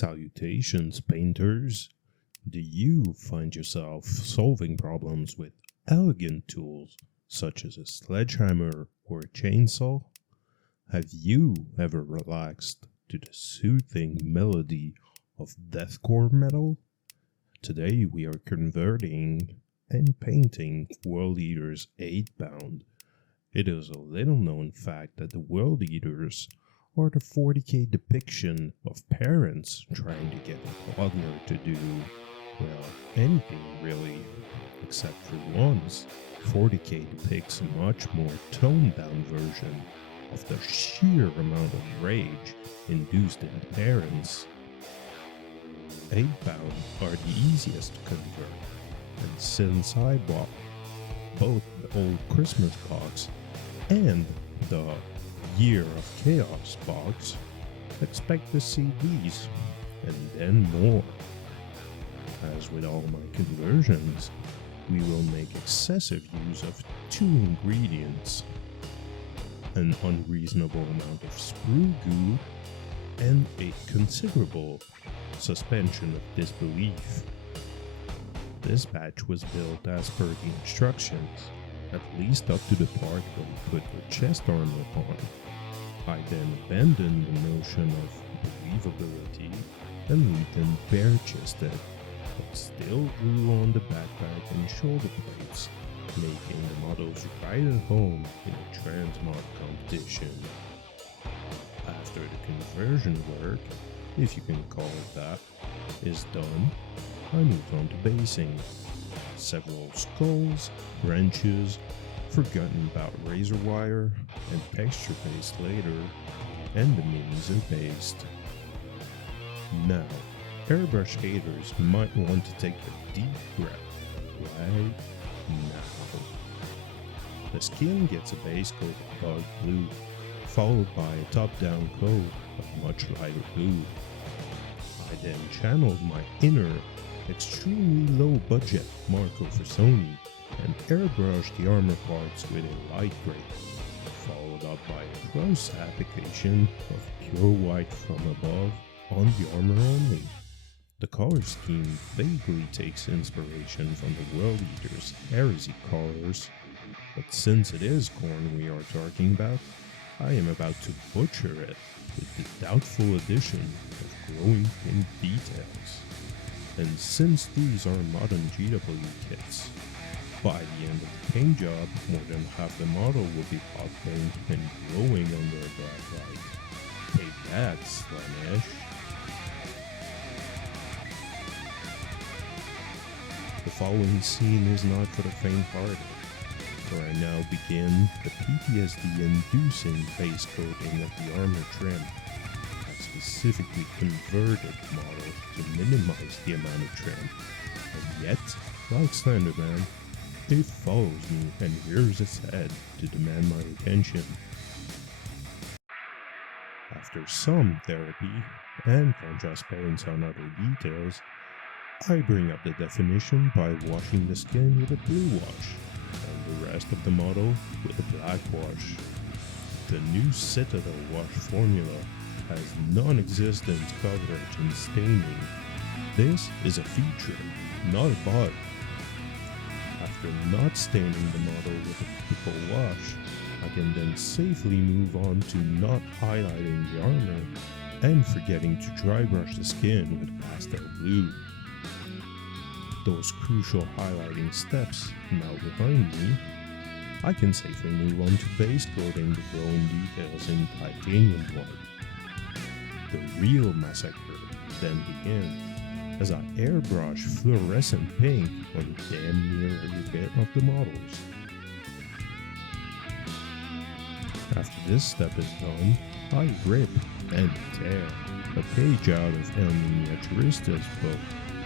Salutations, painters! Do you find yourself solving problems with elegant tools such as a sledgehammer or a chainsaw? Have you ever relaxed to the soothing melody of deathcore metal? Today we are converting and painting World Eater's Eightbound. It is a little known fact that the World Eaters are the 40k depiction of parents trying to get a toddler to do, well, anything really, except for once. 40k depicts a much more toned down version of the sheer amount of rage induced in parents. Eightbound are the easiest to convert, and since I bought both the old Christmas box and the Year of Chaos box, expect to see these and then more. As with all my conversions, we will make excessive use of two ingredients: an unreasonable amount of sprue goo and a considerable suspension of disbelief. This batch was built as per the instructions, at least up to the part where we put the chest armor on. I then abandoned the notion of believability and left them bare-chested, but still grew on the backpack and shoulder plates, making the models right at home in a transmod competition. After the conversion work, if you can call it that, is done, I moved on to basing. Several skulls, wrenches, forgotten about razor wire, and texture paste later, and the minis are based. Now, airbrush haters might want to take a deep breath right now. The skin gets a base coat of dark blue, followed by a top-down coat of much lighter blue. I then channeled my inner, extremely low-budget Marco for Sony and airbrushed the armor parts with a light gray, followed up by a close application of pure white from above on the armor only. The color scheme vaguely takes inspiration from the World Eater's Heresy colors, but since it is Khorne we are talking about, I am about to butcher it with the doubtful addition of glowing pink details. And since these are modern GW kits, by the end of the paint job, more than half the model will be hot paint and glowing under a black light. Take that, Slaanesh. The following scene is not for the faint-hearted, where I now begin the PTSD-inducing base coating of the armor trim. I specifically converted the model to minimize the amount of trim, and yet, like Slenderman, it follows me and rears its head to demand my attention. After some therapy and contrast paints on other details, I bring up the definition by washing the skin with a blue wash, and the rest of the model with a black wash. The new Citadel wash formula has non-existent coverage and staining. This is a feature, not a bug. After not staining the model with a typical wash, I can then safely move on to not highlighting the armor and forgetting to dry brush the skin with pastel blue. Those crucial highlighting steps now behind me, I can safely move on to base coating the glowing details in titanium white. The real massacre then begins, as I airbrush fluorescent pink on damn near every bit of the models. After this step is done, I rip and tear a page out of El Miniaturista's book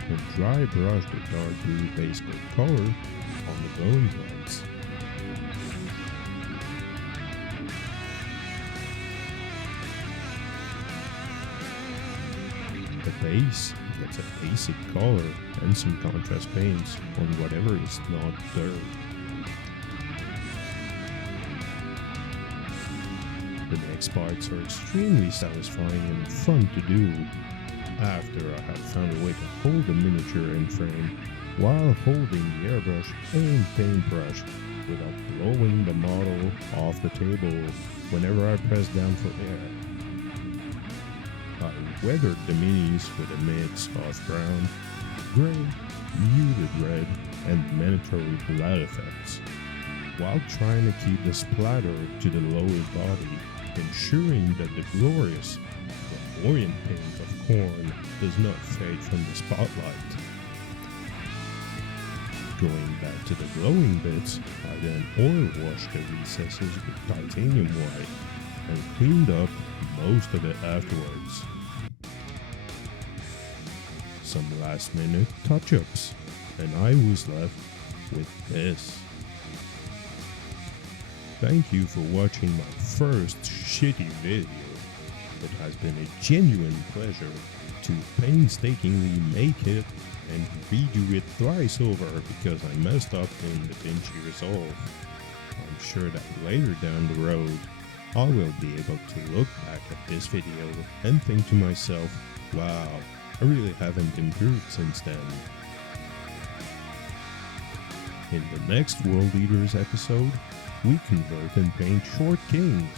and dry brush the dark blue base coat color on the glowing parts. The base gets a basic color and some contrast paints on whatever is not dirt. The next parts are extremely satisfying and fun to do. After I had found a way to hold the miniature in frame while holding the airbrush and paintbrush without blowing the model off the table whenever I pressed down for air. I weathered the minis with a mix of brown, gray, muted red, and mandatory blood effects, while trying to keep the splatter to the lower body, ensuring that the glorious, flamboyant paint of corn does not fade from the spotlight. Going back to the glowing bits, I then oil washed the recesses with titanium white and cleaned up most of it afterwards. Some last minute touch-ups, and I was left with this. Thank you for watching my first shitty video. It has been a genuine pleasure to painstakingly make it and redo it thrice over because I messed up in the DaVinci Resolve. I'm sure that later down the road, I will be able to look back at this video and think to myself, wow, I really haven't improved since then. In the next World Eaters episode, we convert and paint short kings.